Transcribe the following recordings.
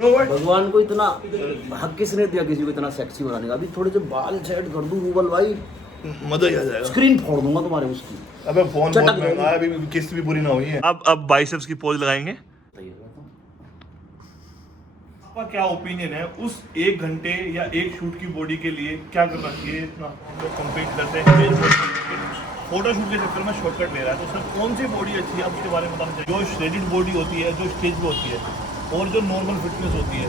भगवान को इतना हक किसने दिया किसी को इतना सेक्सी बनाने का? अभी थोड़े जो बाल सेट कर दूं रूबल भाई, मजा ही आ जाएगा। स्क्रीन फोड़ दूंगा तुम्हारे उसकी। अबे फोन चटक बहुत महंगा है, अभी किस्त भी पूरी ना हुई है। अब बाइसेप्स की पोज लगाएंगे। आपका क्या ओपिनियन है उस 1 घंटे या एक शूट की बॉडी के लिए क्या करना चाहिए? इतना लोग कंप्लेंट करते हैं फोटो शूट के चक्कर में शॉर्टकट ले रहा है, तो सर कौन सी बॉडी अच्छी है आप उसके बारे में बताना चाहिए। जो श्रेडिड बॉडी होती है, जो स्टेज पे होती है, और जो नॉर्मल फिटनेस होती है।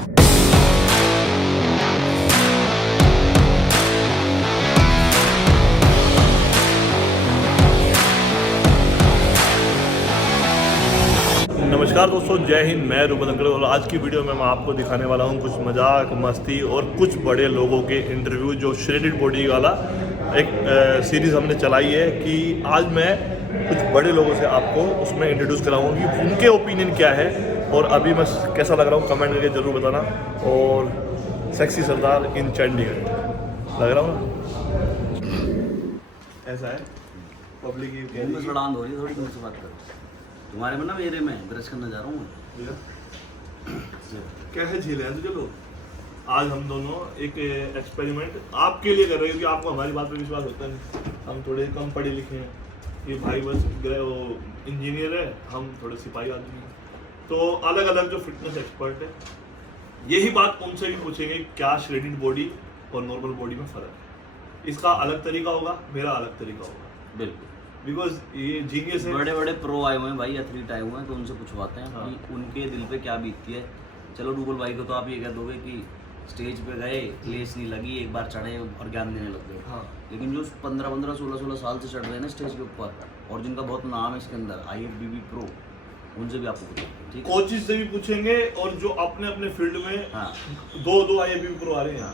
नमस्कार दोस्तों, जय हिंद। मैं रूबल अंकल और आज की वीडियो में मैं आपको दिखाने वाला हूं कुछ मजाक मस्ती और कुछ बड़े लोगों के इंटरव्यू। जो श्रेडिड बॉडी वाला एक सीरीज़ हमने चलाई है कि आज मैं कुछ बड़े लोगों से आपको उसमें इंट्रोड्यूस कराऊंगा कि उनके ओपिनियन क्या है और अभी मैं कैसा लग रहा हूँ, कमेंट करके ज़रूर बताना। और सेक्सी सरदार इन चंडीगढ़ लग रहा हूँ ना, ऐसा है पब्लिक मुंह में सड़ान हो रही है, थोड़ी दूर से बात करो। तुम्हारे में ना मेरे में ब्रश करने जा रहा हूँ मैं। कैसे झीले हैं तो चलो आज हम दोनों एक एक्सपेरिमेंट आपके लिए कर रहे हैं, क्योंकि आपको हमारी बात पे विश्वास होता नहीं। हम थोड़े कम पढ़े लिखे हैं, ये भाई बस वो इंजीनियर है, हम थोड़े सिपाही आदमी हैं। तो अलग अलग जो फिटनेस एक्सपर्ट है, यही बात उनसे भी पूछेंगे क्या श्रेडिड बॉडी और नॉर्मल बॉडी में फ़र्क है। इसका अलग तरीका होगा, मेरा अलग तरीका होगा। बिल्कुल, बिकॉज ये जीनियस है। बड़े बड़े प्रो आए हुए हैं भाई, एथलीट आए हुए हैं, तो उनसे पूछवाते हैं हाँ। कि उनके दिल पे क्या बीतती है। चलो रूबल भाई को तो आप ये कह दोगे कि स्टेज पे गए, क्लेस नहीं लगी, एक बार चढ़े और ज्ञान देने लग गए। हाँ। लेकिन जो 15-15, 16-16 साल से चढ़ रहे हैं ना स्टेज के ऊपर, और जिनका बहुत नाम है इसके अंदर, IFBB प्रो, उनसे भी आपको पूछेंगे, ठीक है? कोचेस से भी पूछेंगे और जो अपने अपने फील्ड में हाँ। दो IFBB प्रो आ रहे हैं,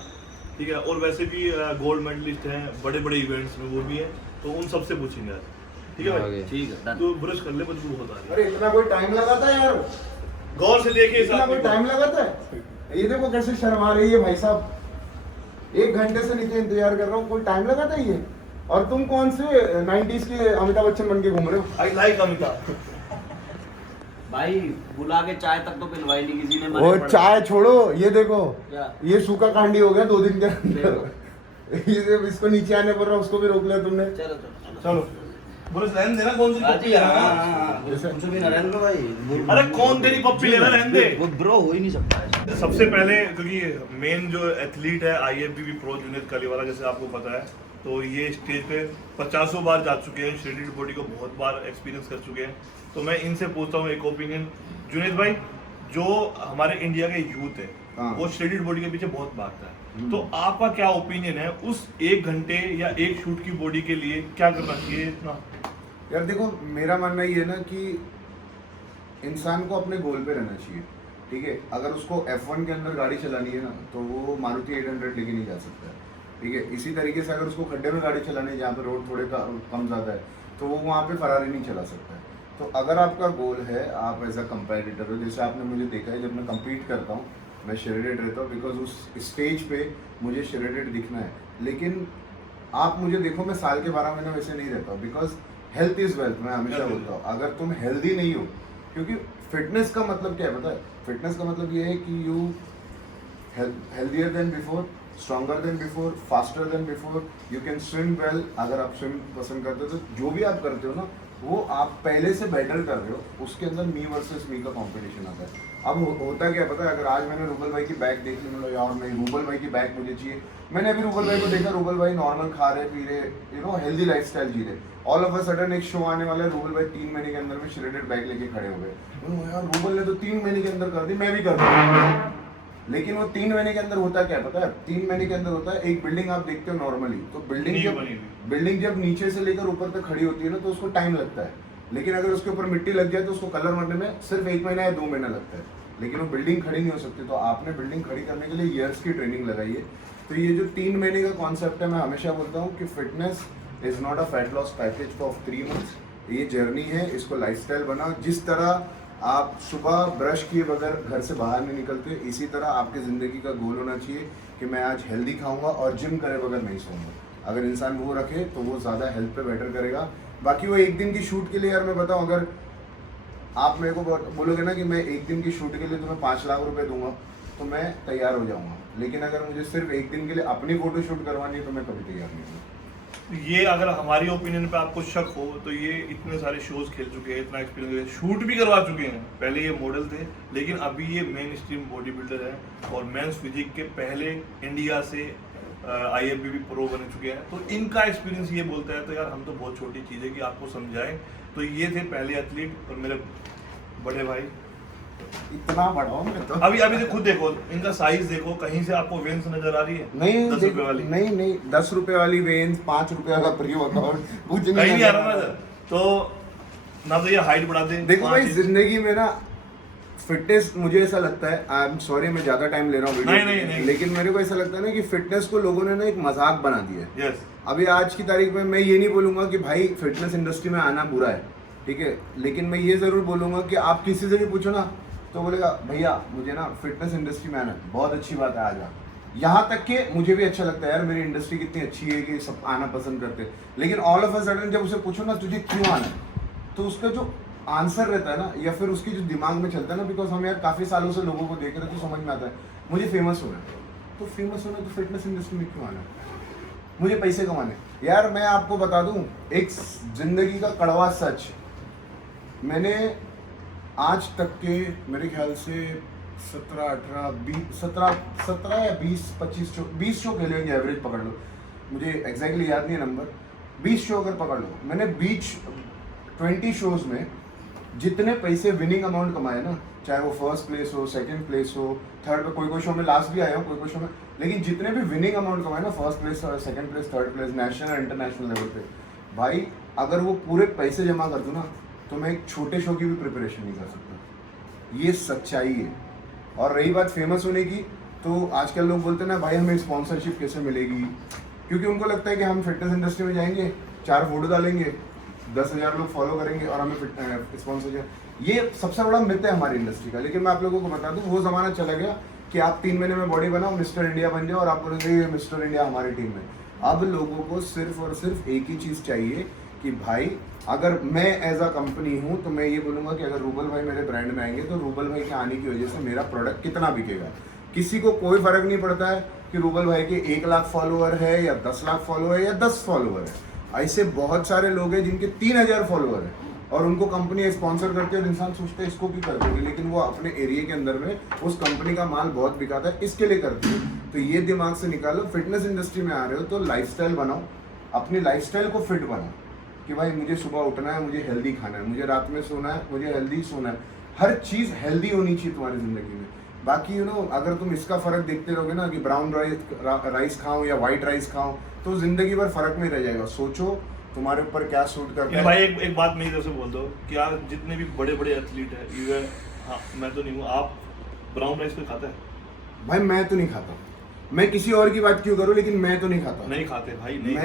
ठीक है, और वैसे भी गोल्ड मेडलिस्ट हैं बड़े बड़े इवेंट्स में, वो भी हैं, तो उन सबसे पूछेंगे आज, ठीक है भाई? ठीक है, डन। तो ब्रश कर ले, बदबू बहुत आ रही है। अरे इतना कोई टाइम लगाता है यार? गौर से देखिए इतना कोई टाइम लगाता है? ये देखो कैसे शर्मा रही है भाई साहब। 1 घंटे से नीचे इंतजार कर रहा हूँ, कोई टाइम लगाता है ये? और तुम कौन से 90s के अमिताभ बच्चन बन के घूम रहे हो? I like Amitabh. भाई बुला के चाय तक तो पिलवाई नहीं किसी ने। वो चाय छोड़ो, ये देखो क्या? ये सूखा कांडी हो गया 2 दिन के अंदर। ये इसको नीचे आने पर रहा, उसको भी रोक लिया तुमने। चलो चलो चलो ब्रश रहने देना, कौन सी पप्पी ले रहा है? कुछ भी ना रहने दो भाई। अरे कौन तेरी पप्पी ले रहा है? रहने दे। वो ब्रो हो ही नहीं सकता है। सबसे पहले क्योंकि मेन जो एथलीट है IFBB प्रो जुनेद कलीवाला, जैसे आपको पता है, तो ये स्टेज पे 50 बार जा चुके हैं, श्रेडिड बॉडी को बहुत बार एक्सपीरियंस कर चुके हैं। तो मैं इनसे पूछता हूँ एक ओपिनियन। जुनेद भाई, जो हमारे इंडिया के यूथ है, हाँ। वो श्रेडिड बॉडी के पीछे बहुत भागता है, तो आपका क्या ओपिनियन है उस 1 घंटे या एक शूट की बॉडी के लिए क्या करना चाहिए? इतना यार देखो, मेरा मानना ये है ना कि इंसान को अपने गोल पे रहना चाहिए, ठीक है? अगर उसको F1 के अंदर गाड़ी चलानी है ना, तो वो मारुति 800 लेके नहीं जा सकता है, ठीक है? इसी तरीके से अगर उसको खड्डे में गाड़ी चलानी है जहाँ पे रोड थोड़े कम ज़्यादा है, तो वो वहाँ पे फरारी नहीं चला सकता है। तो अगर आपका गोल है, आप एज अ कंपेटिटर हो, जैसे आपने मुझे देखा है जब मैं कम्पीट करता हूँ, मैं श्रेडेड रहता हूँ, बिकॉज उस स्टेज पे मुझे श्रेडेड दिखना है। लेकिन आप मुझे देखो, मैं साल के 12 महीने वैसे नहीं रहता हूँ, बिकॉज हेल्थ इज़ वेल्थ। मैं हमेशा बोलता हूँ, अगर तुम हेल्दी नहीं हो, क्योंकि फिटनेस का मतलब क्या है पता है? फिटनेस का मतलब ये है कि you healthier then before, stronger than before, faster than before, you can swim well. अगर आप स्विम पसंद करते हो, तो जो भी आप करते हो ना, वो आप पहले से बेटर कर रहे हो। उसके अंदर मी वर्सेस मी का कंपटीशन आता है। अब होता क्या पता है? अगर आज मैंने रूबल भाई की बैग देख ली, मतलब यार नहीं, रूबल भाई की बैग मुझे चाहिए। मैंने अभी रूबल भाई को देखा, रूबल भाई नॉर्मल खा रहे, पी रहे, यू नो, हेल्दी लाइफस्टाइल जी रहे। ऑल ऑफ अ सडन एक शो आने वाला है, रूबल भाई 3 महीने के अंदर में श्रेडेड बैग लेके खड़े हो गए। यार रूबल ने तो 3 महीने के अंदर कर दी, मैं भी कर दूँ। लेकिन वो 3 महीने के अंदर होता क्या पता है? 3 महीने के अंदर होता है, एक बिल्डिंग आप देखते हो नॉर्मली, तो बिल्डिंग जब नीचे से लेकर ऊपर तक खड़ी होती है ना, तो उसको टाइम लगता है। लेकिन अगर उसके ऊपर मिट्टी लग जाए तो उसको कलर मरने में सिर्फ 1 महीना या 2 महीना लगता है। लेकिन वो बिल्डिंग खड़ी नहीं हो सकती। तो आपने बिल्डिंग खड़ी करने के लिए ईयर्स की ट्रेनिंग लगाई है। तो ये जो 3 महीने का कॉन्सेप्ट है, मैं हमेशा बोलता हूँ कि fitness is not a fat loss package for 3 months. ये जर्नी है, इसको लाइफस्टाइल बनाओ। जिस तरह आप सुबह ब्रश किए बगैर घर से बाहर नहीं निकलते, इसी तरह आपकी ज़िंदगी का गोल होना चाहिए कि मैं आज हेल्दी खाऊंगा और जिम करे बगैर नहीं सोऊंगा। अगर इंसान वो रखे तो वो ज़्यादा हेल्थ पे बेटर करेगा। बाकी वो 1 दिन की शूट के लिए, यार मैं बताऊं, अगर आप मेरे को बोलोगे ना कि मैं 1 दिन की शूट के लिए तुम्हें 5 लाख रुपए दूंगा, तो मैं तैयार हो जाऊंगा, लेकिन अगर मुझे सिर्फ एक दिन के लिए अपनी फोटो शूट करवानी है तो मैं कभी तैयार नहीं हूँ। ये अगर हमारी ओपिनियन पे आपको शक हो तो ये इतने सारे शोज खेल चुके हैं, इतना एक्सपीरियंस शूट भी करवा चुके हैं। पहले ये मॉडल थे, लेकिन अभी ये मेन स्ट्रीम बॉडी बिल्डर है और मेंस फिजिक के पहले इंडिया से IFBB प्रो बन चुके हैं। तो इनका एक्सपीरियंस ये बोलता है, तो यार हम तो बहुत छोटी चीज़ है कि आपको समझाएं। तो ये थे पहले एथलीट और मेरे बड़े भाई। इतना बड़ा हूँ मैं तो। अभी अभी खुद देखो, इनका साइज देखो, कहीं से आपको वेन्स नजर आ रही है? नहीं 10 रुपए वाली नहीं 10 रुपए वाली वेन्स, 5 रुपए का प्री वर्कआउट, कुछ कहीं नहीं आ रहा ना। तो ना तो ये हाइट बढ़ा दे। देखो भाई, जिंदगी में ना फिटनेस, मुझे ऐसा लगता है, आई एम सॉरी मैं ज्यादा टाइम ले रहा हूँ वीडियो नहीं। लेकिन मेरे को ऐसा लगता है ना कि फिटनेस को लोगों ने ना एक मजाक बना दिया है। यस। अभी आज की तारीख में मैं ये नहीं बोलूंगा कि भाई फिटनेस इंडस्ट्री में आना बुरा है, ठीक है, लेकिन मैं ये जरूर बोलूंगा कि आप किसी से भी पूछो ना तो बोलेगा भैया मुझे ना फिटनेस इंडस्ट्री में आना है, बहुत अच्छी बात है, आ जा। यहाँ तक कि मुझे भी अच्छा लगता है यार, मेरी इंडस्ट्री कितनी अच्छी है कि सब आना पसंद करते हैं, लेकिन ऑल ऑफ अ सडन जब उसे पूछो ना तुझे क्यों आना है, तो उसका जो आंसर रहता है ना, या फिर उसकी जो दिमाग में चलता है ना, बिकॉज हम यार काफ़ी सालों से लोगों को देख रहे हैं तो समझ में आता है मुझे फेमस होना है। तो फेमस होना है तो फिटनेस इंडस्ट्री में क्यों आना है, मुझे पैसे कमाने। यार मैं आपको बता दूं एक जिंदगी का कड़वा सच, मैंने आज तक के मेरे ख्याल से 17 या 20 शो खेले होंगे, एवरेज पकड़ लो, मुझे एग्जैक्टली याद नहीं है नंबर, 20 शो अगर पकड़ लो, मैंने 20 शोज में जितने पैसे विनिंग अमाउंट कमाए ना, चाहे वो फर्स्ट प्लेस हो, सेकंड प्लेस हो, थर्ड पे, कोई शो में लास्ट भी आया हूँ, कोई शो में, लेकिन जितने भी विनिंग अमाउंट कमाए ना, first place, second place, third place, national और इंटरनेशनल लेवल पे, भाई अगर वो पूरे पैसे जमा कर दूँ ना तो मैं एक छोटे शो की भी प्रिपरेशन नहीं कर सकता। ये सच्चाई है। और रही बात फेमस होने की, तो आजकल लोग बोलते हैं ना भाई हमें स्पॉन्सरशिप कैसे मिलेगी, क्योंकि उनको लगता है कि हम फिटनेस इंडस्ट्री में जाएंगे, 4 फोटो डालेंगे, 10,000 लोग फॉलो करेंगे और हमें स्पॉन्सरशिप। ये सबसे बड़ा मिथ है हमारी इंडस्ट्री का। लेकिन मैं आप लोगों को बता दूं, वो ज़माना चला गया कि आप 3 महीने में बॉडी बनाओ, मिस्टर इंडिया बन जाओ और आप बोलेंगे ये मिस्टर इंडिया हमारी टीम में। अब लोगों को सिर्फ और सिर्फ एक ही चीज़ चाहिए कि भाई अगर मैं एज अ कंपनी हूँ तो मैं ये बोलूँगा कि अगर रूबल भाई मेरे ब्रांड में आएंगे तो रूबल भाई के आने की वजह से मेरा प्रोडक्ट कितना बिकेगा। किसी को कोई फ़र्क नहीं पड़ता है कि रूबल भाई के 1 लाख फॉलोअर है या 10 लाख फॉलोअर है या 10 फॉलोअर है। ऐसे बहुत सारे लोग हैं जिनके 3000 फॉलोअर है और उनको कंपनी स्पॉन्सर करती है और इंसान सोचते है इसको भी कर देगी, लेकिन वो अपने एरिया के अंदर में उस कंपनी का माल बहुत बिकाता है, इसके लिए करती है। तो ये दिमाग से निकालो, फिटनेस इंडस्ट्री में आ रहे हो तो लाइफस्टाइल बनाओ, अपनी लाइफस्टाइल को फिट बनाओ कि भाई मुझे सुबह उठना है, मुझे हेल्दी खाना है, मुझे रात में सोना है, मुझे हेल्दी सोना है, हर चीज़ हेल्दी होनी चाहिए तुम्हारी ज़िंदगी में। बाकी अगर तुम इसका फ़र्क देखते रहोगे ना कि ब्राउन राइस खाओ या वाइट राइस खाओ तो ज़िंदगी भर फ़र्क नहीं रह जाएगा। सोचो तुम्हारे ऊपर क्या सूट करता है। भाई एक बात मेरी तरफ से बोल दो, क्या जितने भी बड़े बड़े एथलीट है, इवन हाँ मैं तो नहीं हूँ, आप ब्राउन राइस पे खाता है? भाई मैं तो नहीं खाता, मैं किसी और की बात क्यों करूं, लेकिन मैं तो नहीं खाता। नहीं खाते भाई, नहीं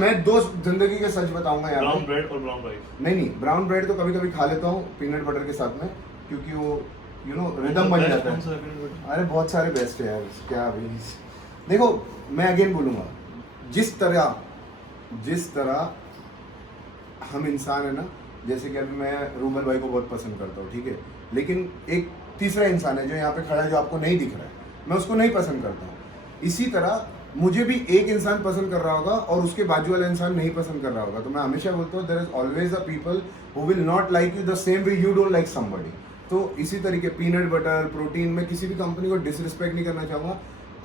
मैं 2 जिंदगी के सच बताऊंगा यार। ब्राउन ब्रेड और ब्राउन राइस नहीं, ब्राउन ब्रेड तो कभी कभी खा लेता हूँ पीनट बटर के साथ में, क्योंकि वो रिदम बन जाता है। अरे बहुत सारे बेस्ट है यार, क्या अभी देखो मैं अगेन बोलूँगा, जिस तरह हम इंसान है ना, जैसे कि अभी मैं रूबल भाई को बहुत पसंद करता हूँ, ठीक है, लेकिन एक तीसरा इंसान है जो यहाँ पे खड़ा है जो आपको नहीं दिख रहा है, मैं उसको नहीं पसंद करता हूँ। इसी तरह मुझे भी एक इंसान पसंद कर रहा होगा और उसके बाजू वाला इंसान नहीं पसंद कर रहा होगा। तो मैं हमेशा बोलता हूँ there is always a people who will not like you the same way you don't like somebody. तो इसी तरीके पीनट बटर प्रोटीन, मैं किसी भी कंपनी को डिसरिस्पेक्ट नहीं करना चाहूँगा।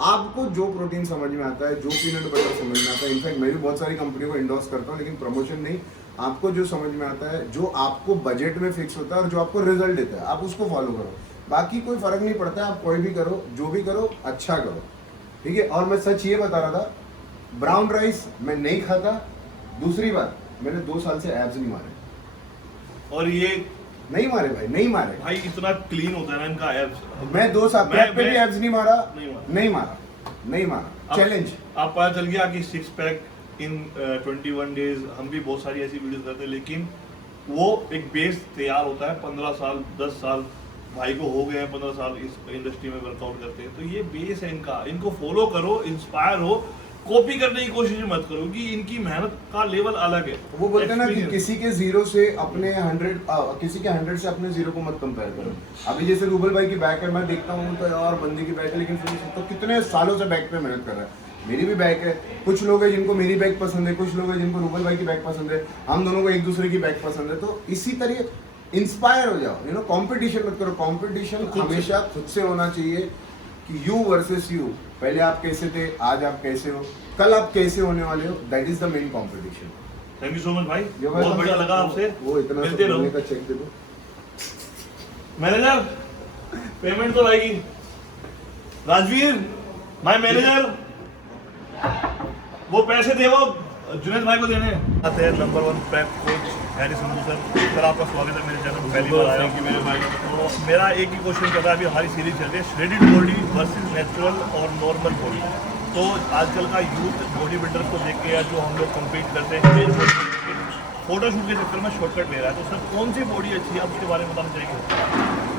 आपको जो प्रोटीन समझ में आता है, जो पीनट बटर समझ में आता है, इनफैक्ट मैं भी बहुत सारी कंपनियों को इंडोर्स करता हूँ, लेकिन प्रमोशन नहीं, आपको जो समझ में आता है, जो आपको बजट में फिक्स होता है और जो आपको रिजल्ट देता है, आप उसको फॉलो करो। बाकी कोई फर्क नहीं पड़ता है, आप कोई भी करो, जो भी करो अच्छा करो, ठीक है। और मैं सच ये बता रहा था, ब्राउन राइस मैं नहीं खाता। दूसरी बात, मैंने 2 साल से एब्स नहीं मारे। और ये नहीं मारे भाई, नहीं मारे भाई, इतना क्लीन होता है ना इनका एब्स। मैं 2 साल पे भी एब्स नहीं मारा, नहीं मारा चैलेंज। आप पता चल गया कि 6 पैक इन 21 डेज। हम भी बहुत सारी ऐसी वीडियोस करते हैं, लेकिन वो एक बेस तैयार होता है। 15 साल 10 साल भाई को हो गए हैं, 15 साल इस इंडस्ट्री में वर्कआउट करते हैं, तो ये बेस है इनका। इनको फॉलो करो, इंस्पायर हो, कॉपी करने की कोशिश मत करो कि इनकी मेहनत का लेवल अलग है। वो बोलते हैं ना कि Experience। किसी के 0 से अपने 100 किसी के 100 से अपने 0 को मत कंपेयर करो। अभी जैसे रूबल भाई की बैक है, मैं देखता हूँ तो यार बंदे की बैक है, लेकिन फिर तो कितने सालों से बैक पे मेहनत कर रहा है। मेरी भी बैक है, कुछ लोग हैं जिनको मेरी बैक पसंद है, कुछ लोग हैं जिनको रूबल भाई की बैक पसंद है, हम दोनों को एक दूसरे की बैक पसंद है। तो इसी तरह इंस्पायर हो जाओ, कंपटीशन मत करो। कंपटीशन हमेशा खुद से होना चाहिए कि यू वर्सेस यू। पहले आप कैसे थे, आज आप कैसे हो, कल आप कैसे होने वाले हो, that is the main competition. Thank you so much भाई, जो बहुत बढ़िया लगा आपसे। वो इतना मिलते सब रहो। बोलने का चेक दे दो। मैनेजर पेमेंट तो आएगी। राजवीर माय मैनेजर, वो पैसे दे, वो जुनेद भाई को देने आते हैं। Number 1 prep coach Harry Sandhu sir, आपका स्वागत है मेरे चैनल। पहली बार आया हूँ मेरे भाई। तो मेरा एक ही क्वेश्चन कर रहा है, अभी हमारी सीरीज चल रही है श्रेडिड बॉडी वर्सेस नेचुरल और नॉर्मल बॉडी। तो आजकल का यूथ बॉडी बिल्डर को देख के या जो हम लोग कम्पीट करते हैं फोटोशूट के चक्कर में शॉर्टकट ले रहा है, तो सर कौन सी बॉडी अच्छी है, आप उसके बारे में बताना चाहिए।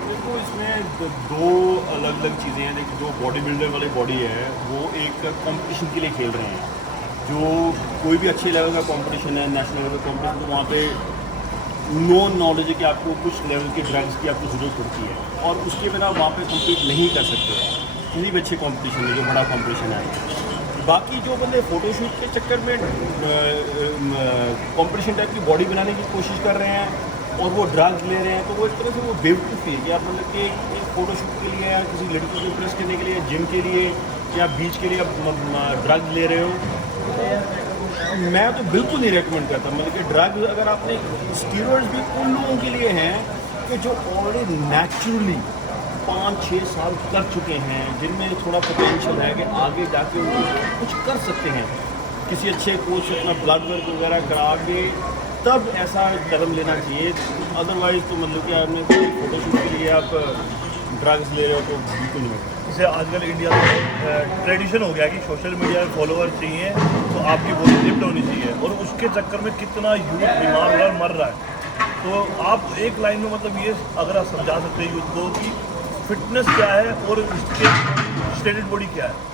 देखो इसमें दो अलग अलग चीज़ें हैं। देखो जो बॉडी बिल्डर वाली बॉडी है वो एक कंपटीशन के लिए खेल रहे हैं। जो कोई भी अच्छे लेवल का कंपटीशन है, नेशनल लेवल का कंपटीशन, तो वहाँ पे नॉन नॉलेज है कि आपको कुछ लेवल के ड्रग्स की आपको ज़रूरत पड़ती है और उसके बिना वहाँ पे कम्पीट नहीं कर सकते किसी भी अच्छे कंपटीशन में, जो बड़ा कंपटीशन है। बाकी जो बंदे फ़ोटोशूट के चक्कर में कंपटीशन टाइप की बॉडी बनाने की कोशिश कर रहे हैं और वो ड्रग्स ले रहे हैं, तो वो एक तरह से वो बेवकूफ़ी है कि आप मतलब कि एक फ़ोटोशूट के लिए या किसी लड़की को इम्प्रेस करने के लिए, जिम के लिए या बीच के लिए आप ड्रग्स ले रहे हो। मैं तो बिल्कुल नहीं रेकमेंड करता। मतलब कि ड्रग्स अगर आपने, स्टीरॉइड्स भी उन लोगों के लिए हैं कि जो ऑलरेडी नेचुरली 5-6 साल कर चुके हैं, जिनमें थोड़ा पोटेंशियल है कि आगे जाके वो कुछ कर सकते हैं, किसी अच्छे कोच से अपना ब्लड वर्क वगैरह करा के तब ऐसा कदम लेना चाहिए। अदरवाइज़ तो मतलब कि आपने कोई फोटोशूट के लिए आप ड्रग्स ले रहे हो तो बिल्कुल नहीं होगा। जैसे आजकल इंडिया में ट्रेडिशन हो गया कि सोशल मीडिया में फॉलोअर चाहिए तो आपकी बॉडी लिफ्ट होनी चाहिए, और उसके चक्कर में कितना यूथ बीमार हो रहा है, मर रहा है। तो आप एक लाइन में मतलब ये अगर आप समझा सकते हैं यूथ को कि फिटनेस क्या है और इसके स्टेटेड बॉडी क्या है।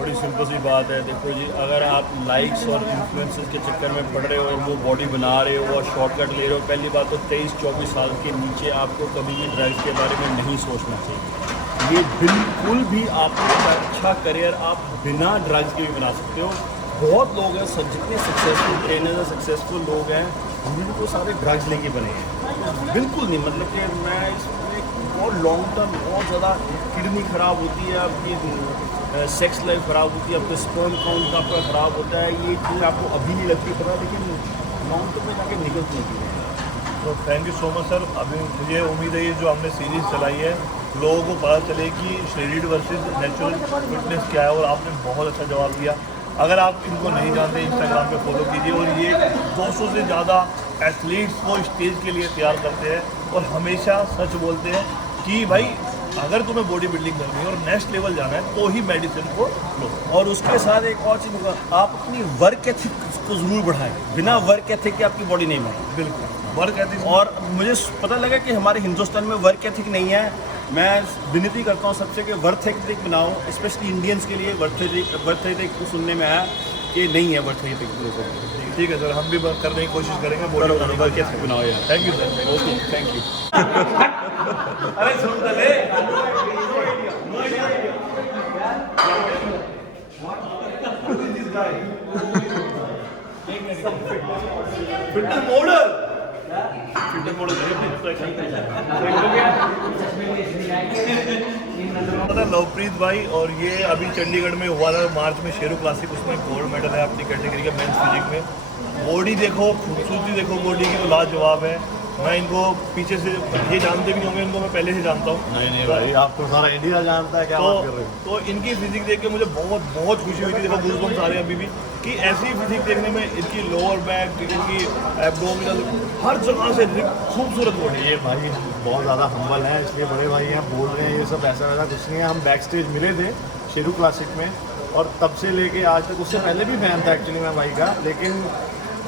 बड़ी सिंपल सी बात है। देखो जी, अगर आप लाइक्स और इन्फ्लुएंसर्स के चक्कर में पड़ रहे हो और वो बॉडी बना रहे हो और शॉर्टकट ले रहे हो, पहली बात तो 23-24 साल के नीचे आपको कभी भी ड्रग्स के बारे में नहीं सोचना चाहिए। ये बिल्कुल भी आपको एक अच्छा करियर आप बिना ड्रग्स के भी बना सकते हो। बहुत लोग हैं, जितने सक्सेसफुल ट्रेनर हैं, सक्सेसफुल लोग हैं, उनको सारे ड्रग्स लेके बने हैं। बिल्कुल नहीं, मतलब कि मैं इसमें बहुत लॉन्ग टर्म बहुत ज़्यादा किडनी ख़राब होती है आपकी, सेक्स लाइफ ख़राब होती है, आपका स्पर्म काउंट आपका ख़राब होता है। ये चीज़ आपको अभी नहीं लगती पता, लेकिन लॉन्ग टर्म में जाके निकलती है। तो thank you so much sir. अभी मुझे उम्मीद है ये जो हमने सीरीज़ चलाई है लोगों को पता चले कि स्टेरॉइड वर्सेस नेचुरल फिटनेस क्या है, और आपने बहुत अच्छा जवाब दिया। अगर आप इनको नहीं जानते, इंस्टाग्राम पे फॉलो कीजिए, और ये 200 से ज़्यादा एथलीट्स को स्टेज के लिए तैयार करते हैं और हमेशा सच बोलते हैं कि भाई अगर तुम्हें बॉडी बिल्डिंग करनी है और नेक्स्ट लेवल जाना है तो ही मेडिसिन को लो। और उसके साथ एक और चीज़ होगा, आप अपनी वर्क एथिक को ज़रूर बढ़ाएं। बिना वर्क एथिक के आपकी बॉडी नहीं बनेगी। बिल्कुल वर्क एथिक। और मुझे पता लगा कि हमारे हिंदुस्तान में वर्क एथिक नहीं है। मैं विनती करता हूँ सबसे कि वर्थ एथिक बनाओ, स्पेशली इंडियंस के लिए। वर्थ एथिक सुनने में आया कि नहीं है वर्थ एथिक लोगों को। ठीक है सर, हम भी करने की कोशिश करेंगे बॉडी वर्क एथिक बनाओ यार। Thank you sir. Okay, thank you. अरे सुन तो ले। फिटनेस मॉडल लवप्रीत भाई, और ये अभी चंडीगढ़ में हुआ था मार्च में शेरू क्लासिक, उसमें गोल्ड मेडल है अपनी कैटेगरी का मेंस फिजिक में। बॉडी देखो, खूबसूरती देखो बॉडी की, तो लाजवाब है। मैं इनको पीछे से ये जानते भी नहीं होंगे, इनको मैं पहले से जानता हूँ। नहीं भाई, आपको सारा इंडिया जानता है, क्या बात कर रहे हो। तो इनकी फिजिक देख के मुझे बहुत खुशी हुई थी। देखो गूज़बम्स आ रहे हैं अभी भी कि ऐसी फिजिक देखने में, इनकी लोअर बैक, इनकी एब्डोमिनल, हर जगह से खूबसूरत बॉडी। ये भाई बहुत ज़्यादा हम्बल है, इसलिए बड़े भाई हैं, बोल रहे हैं ये सब ऐसा वैसा कुछ नहीं है। हम बैक स्टेज मिले थे शेरू क्लासिक में, और तब से लेके आज तक, उससे पहले भी फैन था एक्चुअली मैं भाई का, लेकिन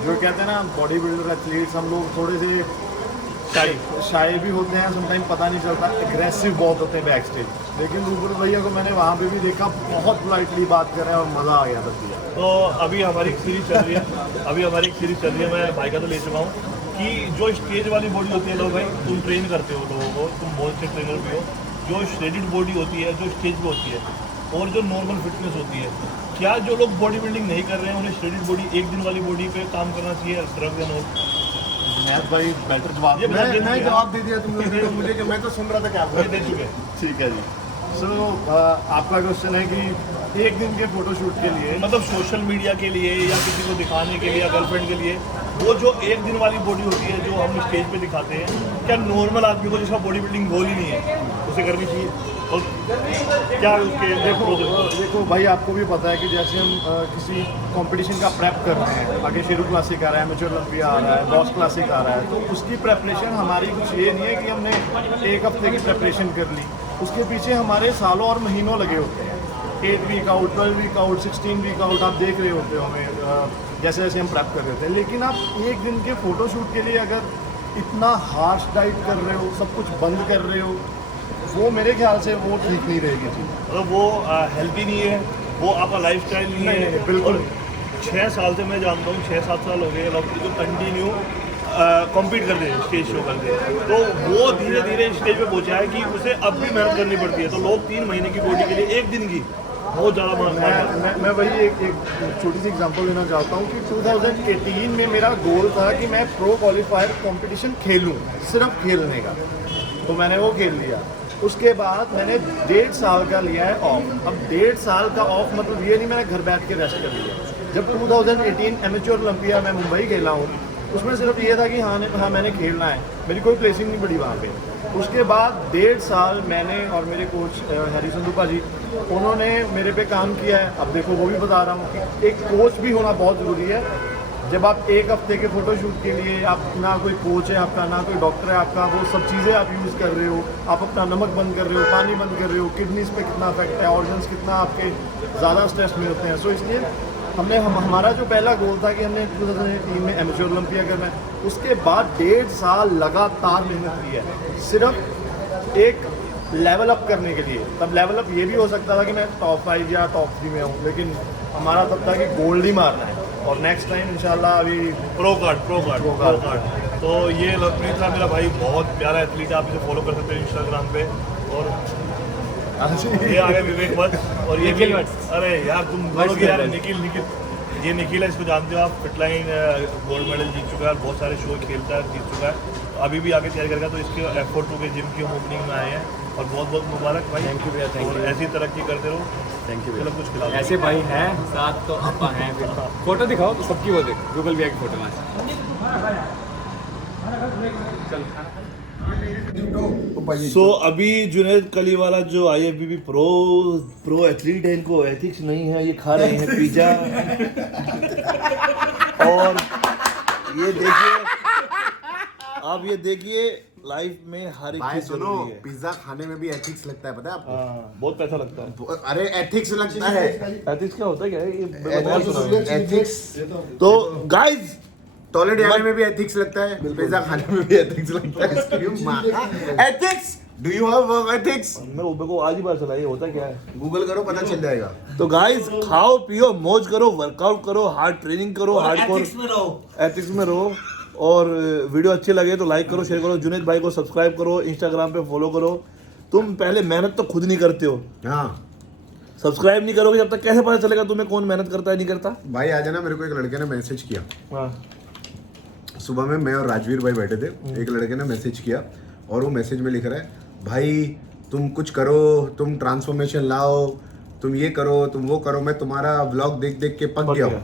जो कहते हैं ना बॉडी बिल्डर एथलीट्स, हम लोग थोड़े से शाय भी होते हैं, समटाइम पता नहीं चलता, एग्रेसिव बहुत होते हैं बैक स्टेज। लेकिन रूबल भैया को मैंने वहाँ पे भी देखा, बहुत पोलाइटली बात कर रहे हैं और मज़ा आ गया था भैया। तो अभी हमारी एक सीरीज चल रही है, मैं भाई का तो ले चुका हूँ कि जो स्टेज वाली बॉडी होती है, लोग भाई तुम ट्रेन करते हो लोगों को, तुम बहुत अच्छे ट्रेनर भी हो, जो श्रेडिड बॉडी होती है जो स्टेज पे होती है और जो नॉर्मल फिटनेस होती है, क्या जो लोग बॉडी बिल्डिंग नहीं कर रहे हैं उन्हें श्रेडिड बॉडी, एक दिन वाली बॉडी पे काम करना चाहिए, ड्रग या नोट? मैं भाई बेटर जवाब ये बता मैं जवाब दे दिया तुम लोगों ने मुझे, कि मैं तो सुन रहा था क्या दे चुके। ठीक है जी। सो आपका क्वेश्चन है कि एक दिन के फोटोशूट के लिए, मतलब सोशल मीडिया के लिए या किसी को दिखाने के लिए या गर्लफ्रेंड के लिए, वो जो एक दिन वाली बॉडी होती है जो हम स्टेज पे दिखाते हैं, क्या नॉर्मल आदमी को जिसका बॉडी बिल्डिंग गोल ही नहीं है उसे करनी चाहिए? और क्या उसके देखो भाई, आपको भी पता है कि जैसे हम किसी कंपटीशन का प्रेप कर रहे हैं, आगे शेरू क्लासिक आ रहा है, एमेच्योर ओलंपिया आ रहा है, बॉस क्लासिक आ रहा है, तो उसकी प्रेपरेशन हमारी कुछ ये नहीं है कि हमने एक हफ्ते की प्रेपरेशन कर ली, उसके पीछे हमारे सालों और महीनों लगे होते हैं। 8 week out, 12 week out, 16 week out आप देख रहे होते हो हमें, जैसे जैसे हम प्रेप कर रहे थे। लेकिन आप एक दिन के फोटोशूट के लिए अगर इतना हार्श डाइट कर रहे हो, सब कुछ बंद कर रहे हो, वो मेरे ख्याल से वो ठीक नहीं रहेगी चीज़। मतलब वो हेल्थी नहीं है, वो आपका लाइफ स्टाइल नहीं है। बिल्कुल। 6 साल से मैं जानता हूँ, 6-7 साल हो गए लोग जो कंटिन्यू कॉम्पीट कर रहे हैं, स्टेज शो कर रहे हैं, तो वो धीरे धीरे स्टेज पे पहुँचा है कि उसे अब भी मेहनत करनी पड़ती है। तो लोग 3 महीने की बॉडी के लिए एक दिन की बहुत ज़्यादा मेहनत। मैं वही एक छोटी सी एग्जांपल देना चाहता हूँ कि 2018 में मेरा गोल था कि मैं प्रो क्वालिफायर कंपटीशन खेलूँ, सिर्फ खेलने का, तो मैंने वो खेल लिया। उसके बाद मैंने 1.5 साल का लिया है ऑफ। अब 1.5 साल का ऑफ मतलब ये नहीं मैंने घर बैठ के रेस्ट कर लिया। जब 2018 एमेच्योर ओलंपिया मैं मुंबई खेला हूँ, उसमें सिर्फ ये था कि हाँ मैंने खेलना है, मेरी कोई प्लेसिंग नहीं पड़ी वहाँ पे। उसके बाद 1.5 साल मैंने और मेरे कोच हरी संधूपा जी, उन्होंने मेरे पे काम किया है। अब देखो, वो भी बता रहा हूँ कि एक कोच भी होना बहुत ज़रूरी है। जब आप एक हफ्ते के फोटोशूट के लिए, आप ना कोई कोच है आपका, ना कोई डॉक्टर है आपका, वो सब चीज़ें आप यूज़ कर रहे हो, आप अपना नमक बंद कर रहे हो, पानी बंद कर रहे हो, किडनीज पे कितना अफेक्ट है, ऑर्गन्स कितना आपके ज़्यादा स्ट्रेस में होते हैं। सो इसलिए हमारा जो पहला गोल था कि हमने 2018 में एमेच्योर ओलंपिया करना है, उसके बाद 1.5 साल लगातार मेहनत की है, सिर्फ एक लेवल अप करने के लिए। तब लेवल अप ये भी हो सकता था कि मैं टॉप 5 या टॉप 3 में हूँ, लेकिन हमारा तब था कि गोल्ड ही मारना है, और नेक्स्ट टाइम इंशाल्लाह अभी प्रो कार्ड। तो ये लवप्रीत था मेरा भाई, बहुत प्यारा एथलीट है, आप इसे फॉलो कर सकते हैं इंस्टाग्राम पे। और ये आ गए विवेक भट्ट, और ये निखिल भट्ट। अरे यार तुम दोनों की यार, निखिल ये निखिल है, इसको जानते हो आप, फिटलाइन गोल्ड मेडल जीत चुका है, बहुत सारे शो खेलता है, जीत चुका है, अभी भी आगे तैयारी करेगा। तो इसके एफर्ट टू के जिम की ओपनिंग में आए हैं, और बहुत बहुत मुबारक भाई। थैंक यू भैया, थैंक और यू। ऐसी तरक्की करते रहो। थैंक यू चलो कुछ खिला दो। ऐसे भाई हैं साथ तो आपा हैं, फिर फोटो दिखाओ तो सबकी, वो देख रूबल भैया की फोटो में। सो अभी जुनैद कलीवाला जो IFBB प्रो एथलीट है, इनको एथिक्स नहीं है, ये खा रहे हैं पिज्जा। और ये देखिए, आप ये देखिए, लाइफ में हर एक भाई चीज सुनो, जरूरी है। पिज्जा खाने में भी एथिक्स लगता है, पता है आपको? हाँ, बहुत पैसा लगता है। अरे एथिक्स लगता है। एथिक्स क्या होता है, क्या है ये? बहुत सुना है। एथिक्स तो गाइस, टॉयलेट जाने में भी एथिक्स लगता है, पिज्जा खाने में भी एथिक्स लगता है। Ethics, do you have ethics? मैं ओबे को आज ही बार चला, ये होता क्या है? गूगल करो, पता चल जाएगा। तो गाइस, खाओ पियो मौज करो, वर्कआउट करो, हार्ड ट्रेनिंग करो, हार्डकोर एथिक्स में रहो। एथिक्स में रहो। और वीडियो अच्छे लगे तो लाइक करो, शेयर करो, जुनैद भाई को सब्सक्राइब करो, इंस्टाग्राम पे फॉलो करो। तुम पहले मेहनत तो खुद नहीं करते हो, हाँ सब्सक्राइब नहीं करोगे जब तक कैसे पता चलेगा तुम्हें कौन मेहनत करता है नहीं करता? भाई आज है ना, मेरे को एक लड़के ने मैसेज किया हाँ, सुबह में, मैं और राजवीर भाई बैठे थे, एक लड़के ने मैसेज किया और वो मैसेज में लिख रहा है, भाई तुम कुछ करो, तुम ट्रांसफॉर्मेशन लाओ, तुम ये करो, तुम वो करो, मैं तुम्हारा व्लॉग देख देख के पक गया हूँ।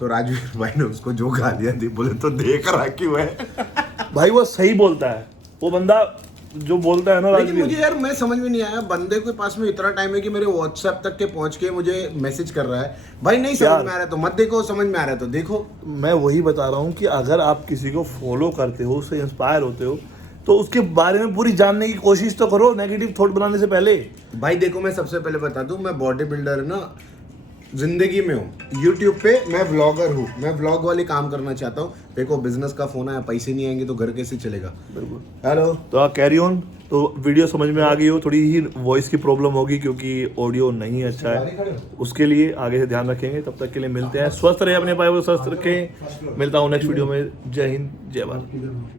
तो राजवीर भाई ने उसको जो गालियां दी, बोले तो देख रहा क्यों है। भाई वो सही बोलता है, वो बंदा जो बोलता है ना लेकिन राजवीर। मुझे यार, मैं समझ में नहीं आया, बंदे के पास में इतना टाइम है कि मेरे व्हाट्सएप तक के पहुंच के मुझे मैसेज कर रहा है। भाई नहीं समझ में आ रहा तो मत देखो, समझ में आ रहा है तो देखो। मैं वही बता रहा हूँ कि अगर आप किसी को फॉलो करते हो, उससे इंस्पायर होते हो, तो उसके बारे में पूरी जानने की कोशिश तो करो, नेगेटिव थॉट बनाने से पहले। भाई देखो, मैं सबसे पहले बता दूं, मैं बॉडी बिल्डर ना जिंदगी में हूँ, यूट्यूब पे मैं व्लॉगर हूँ, मैं व्लॉग वाले काम करना चाहता हूँ। देखो बिजनेस का फोन आया, पैसे नहीं आएंगे तो घर कैसे चलेगा। बिल्कुल। हेलो, तो आप कैरी ऑन। तो वीडियो समझ में आ गई हो, थोड़ी ही वॉइस की प्रॉब्लम होगी क्योंकि ऑडियो नहीं अच्छा है, उसके लिए आगे से ध्यान रखेंगे। तब तक के लिए मिलते हैं, स्वस्थ रहे, अपने भाई को स्वस्थ रखें। मिलता हूँ नेक्स्ट वीडियो में। जय हिंद, जय भारत।